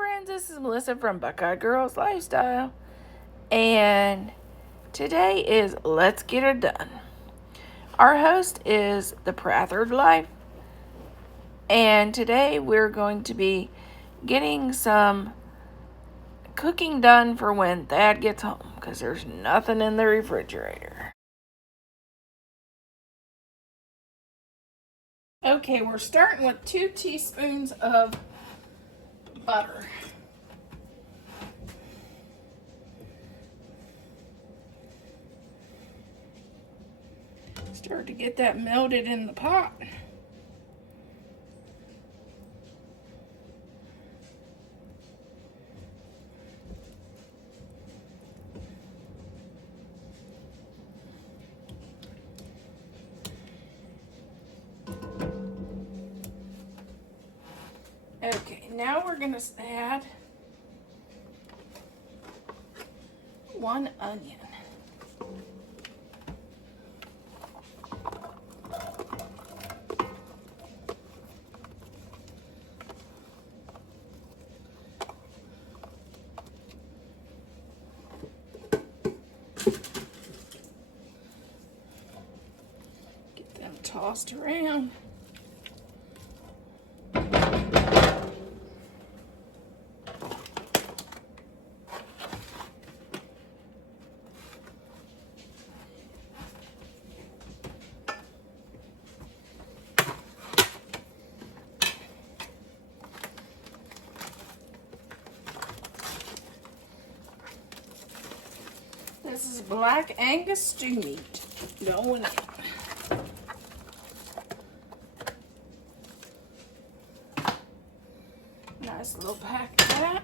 friends, this is Melissa from Buckeye Girls Lifestyle, and today is Let's Get Her Done. Our host is the Prathered Life, and today we're going to be getting some cooking done for when Thad gets home, because there's nothing in the refrigerator. Okay, we're starting with 2 teaspoons of butter. Start to get that melted in the pot. Okay, now we're going to add 1 onion. Get them tossed around. This is black Angus stew meat going in. Nice little pack of that.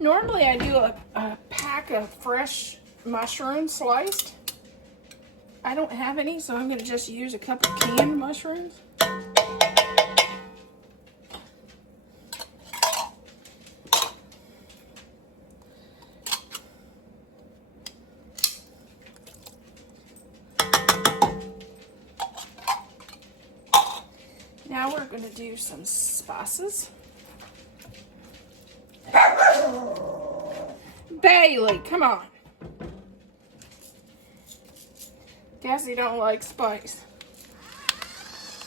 Normally I do a pack of fresh mushrooms sliced. I don't have any, so I'm going to just use a couple canned mushrooms. Now we're going to do some spices. Bailey, come on. Guess you don't like spice.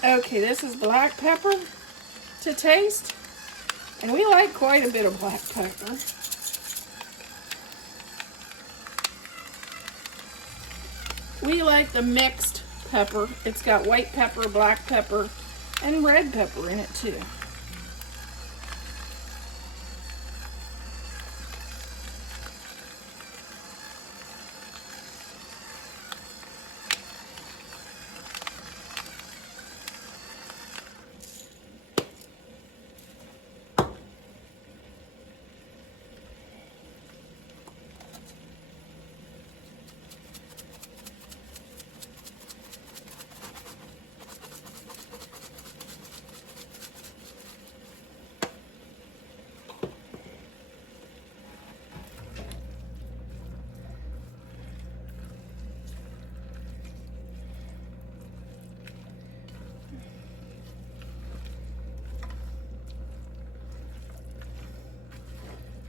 Okay, this is black pepper to taste. And we like quite a bit of black pepper. We like the mixed pepper. It's got white pepper, black pepper, and red pepper in it too.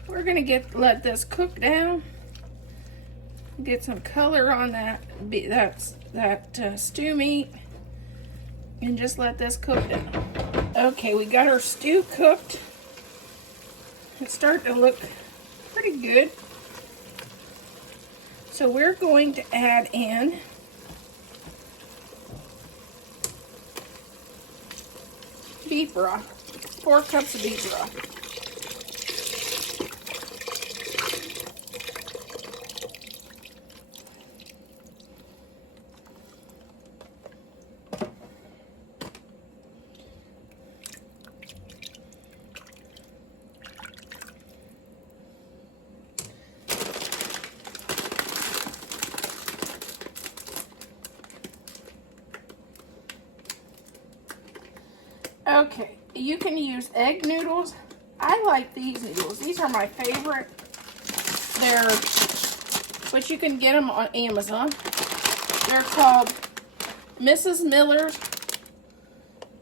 We're gonna let this cook down. Get some color on that stew meat, and just let this cook down. Okay, we got our stew cooked. It's starting to look pretty good. So we're going to add in beef broth, 4 cups of beef broth. Okay, you can use egg noodles. I like these noodles. These are my favorite. They're, but you can get them on Amazon. They're called Mrs. Miller's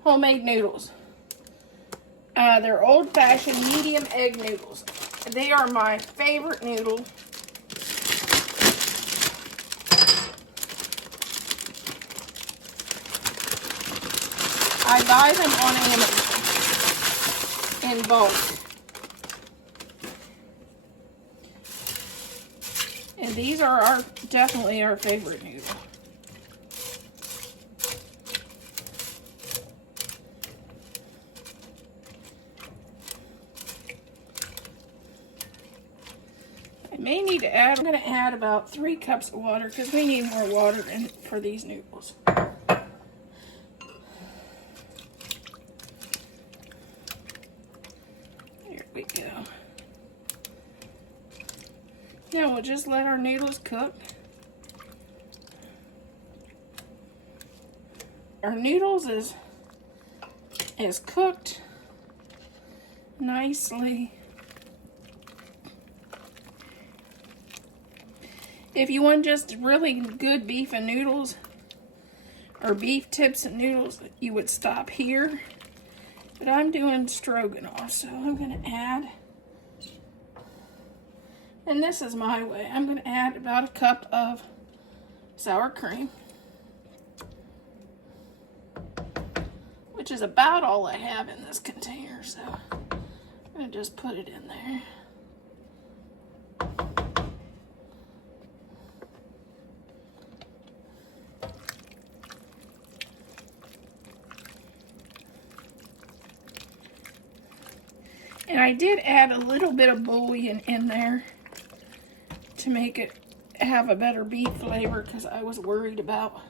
Homemade Noodles. They're old-fashioned medium egg noodles. They are my favorite noodle. I buy them on Amazon in bulk. And these are definitely our favorite noodle. I may need to add, I'm going to add about 3 cups of water because we need more water for these noodles. There we go. Now we'll just let our noodles cook. Our noodles is cooked nicely. If you want just really good beef and noodles, or beef tips and noodles, you would stop here. But I'm doing stroganoff, so I'm going to add, and this is my way, I'm going to add about a cup of sour cream, which is about all I have in this container, so I'm going to just put it in there. And I did add a little bit of bouillon in there to make it have a better beef flavor because I was worried about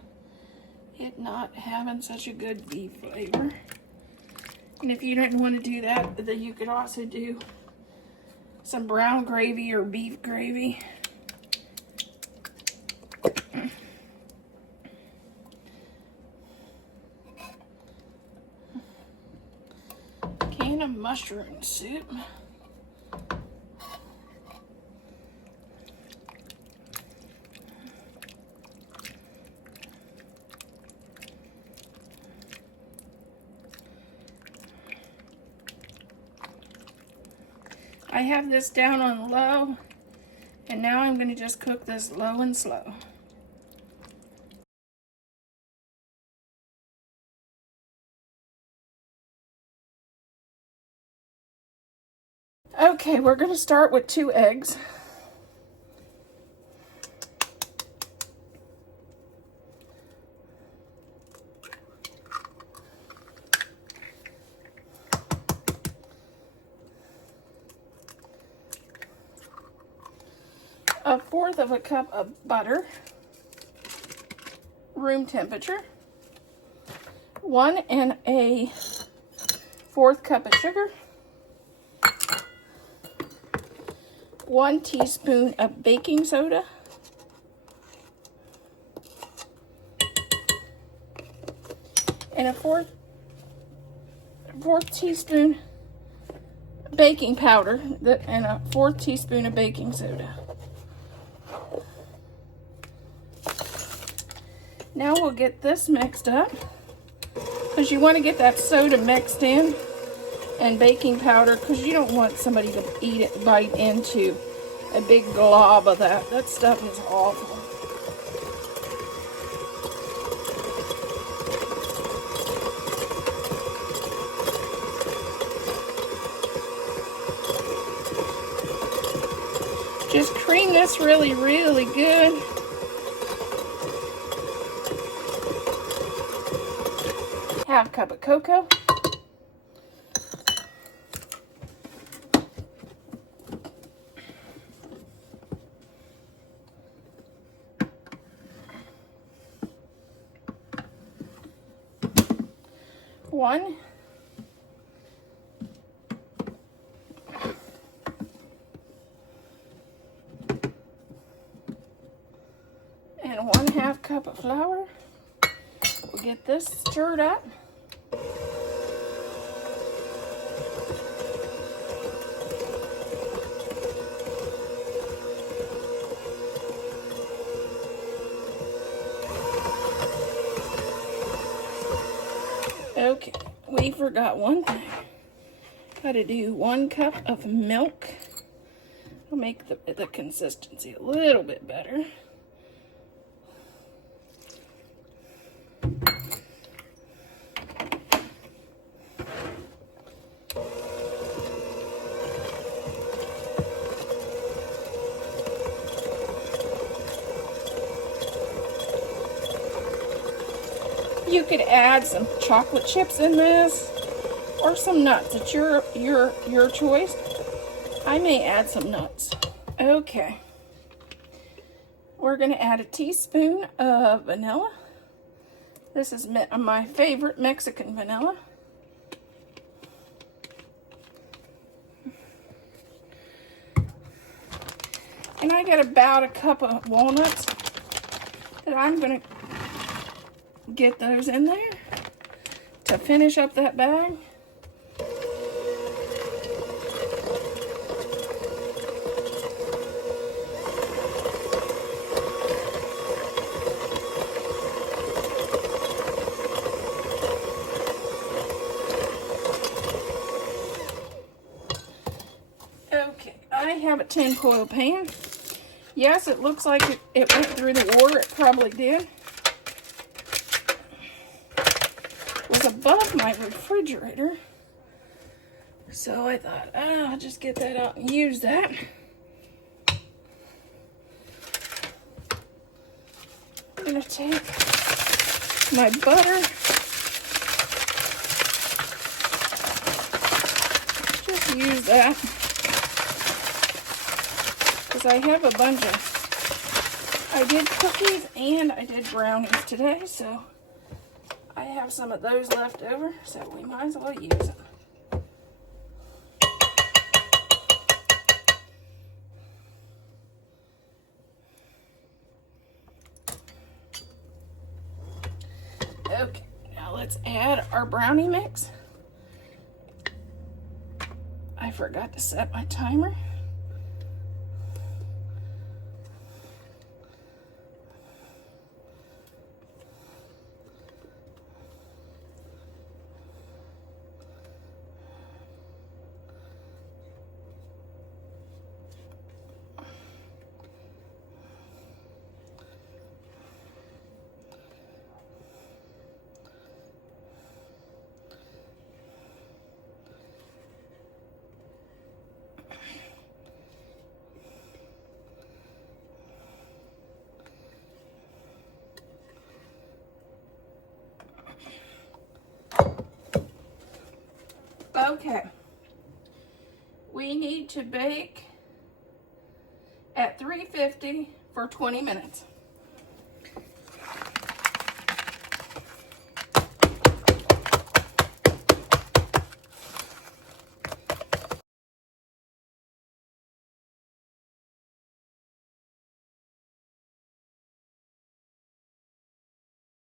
it not having such a good beef flavor. And if you didn't want to do that, then you could also do some brown gravy or beef gravy. Can of mushroom soup. I have this down on low, and now I'm going to just cook this low and slow. Okay, we're going to start with 2 eggs. A 1/4 of a cup of butter, room temperature, 1 1/4 cup of sugar, 1 teaspoon of baking soda, and a fourth teaspoon baking powder, and a 1/4 teaspoon of baking soda. Now we'll get this mixed up, because you want to get that soda mixed in and baking powder, because you don't want somebody to bite into a big glob of that. That stuff is awful. Just cream this really, really good. Half cup of cocoa. One. And 1/2 cup of flour. We'll get this stirred up. we forgot one thing. Got to do 1 cup of milk. It'll make the consistency a little bit better. You could add some chocolate chips in this or some nuts. It's your choice. I may add some nuts. Okay. We're going to add a teaspoon of vanilla. This is my favorite Mexican vanilla. And I got about a cup of walnuts that I'm going to get those in there to finish up that bag. Okay, I have a tin foil pan. Yes, it looks like it went through the water. It probably did. Was above my refrigerator, so I thought, I'll just get that out and use that. I'm gonna take my butter, just use that, because I have a bunch of, I did cookies and I did brownies today, so I have some of those left over, so we might as well use them. Okay, now let's add our brownie mix. I forgot to set my timer. Okay, we need to bake at 350 for 20 minutes.